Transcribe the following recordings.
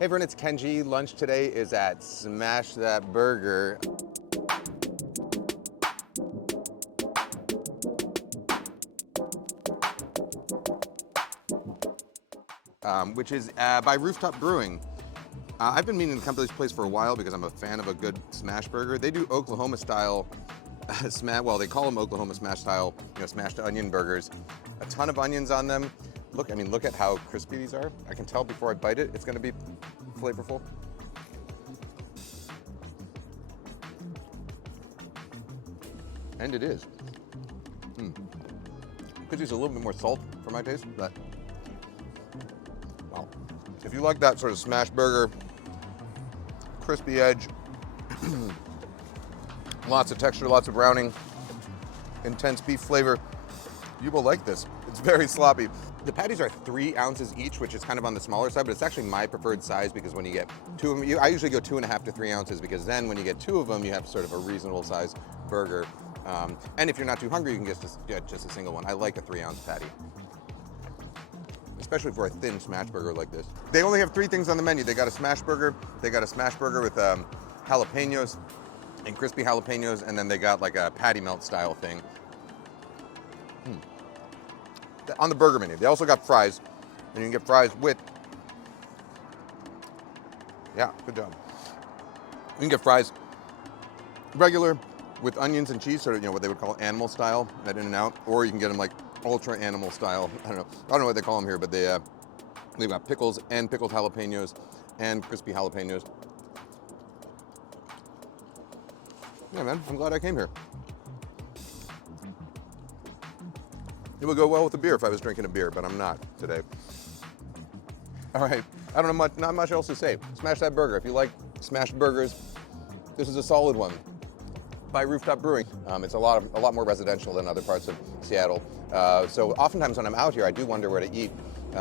Hey everyone, it's Kenji. Lunch today is at Smash That Burger, which is by Rooftop Brewing. I've been meaning to come to this place for a while because I'm a fan of a good smash burger. They do Oklahoma style smash. Well, they call them Oklahoma smash style, smashed onion burgers. A ton of onions on them. Look at how crispy these are. I can tell before I bite it, it's going to be flavorful. And it is. Could use a little bit more salt for my taste, but wow. If you like that sort of smash burger, crispy edge, lots of texture, lots of browning, intense beef flavor, you will like this. It's very sloppy. The patties are 3 ounces each, which is kind of on the smaller side, but it's actually my preferred size because when you get 2 of them, I usually go 2.5 to 3 ounces because then when you get 2 of them, you have sort of a reasonable size burger. And if you're not too hungry, you can get just a single one. I like a 3-ounce patty, especially for a thin smash burger like this. They only have 3 things on the menu. They got a smash burger, with jalapenos and crispy jalapenos, and then they got like a patty melt style thing. On the burger menu. They also got fries, and you can get fries with, yeah, good job. You can get fries regular with onions and cheese, sort of, what they would call animal style at In-N-Out, or you can get them like ultra animal style. I don't know what they call them here, but they've got pickles and pickled jalapenos and crispy jalapenos. Yeah, man, I'm glad I came here. It would go well with a beer if I was drinking a beer, but I'm not today. All right, I don't know not much else to say. Smash That Burger. If you like smashed burgers, this is a solid one. By Rooftop Brewing. It's a lot more residential than other parts of Seattle. So oftentimes when I'm out here, I do wonder where to eat.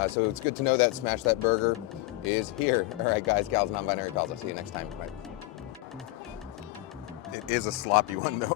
So it's good to know that Smash That Burger is here. All right, guys, gals, non-binary pals. I'll see you next time. Bye. It is a sloppy one, though.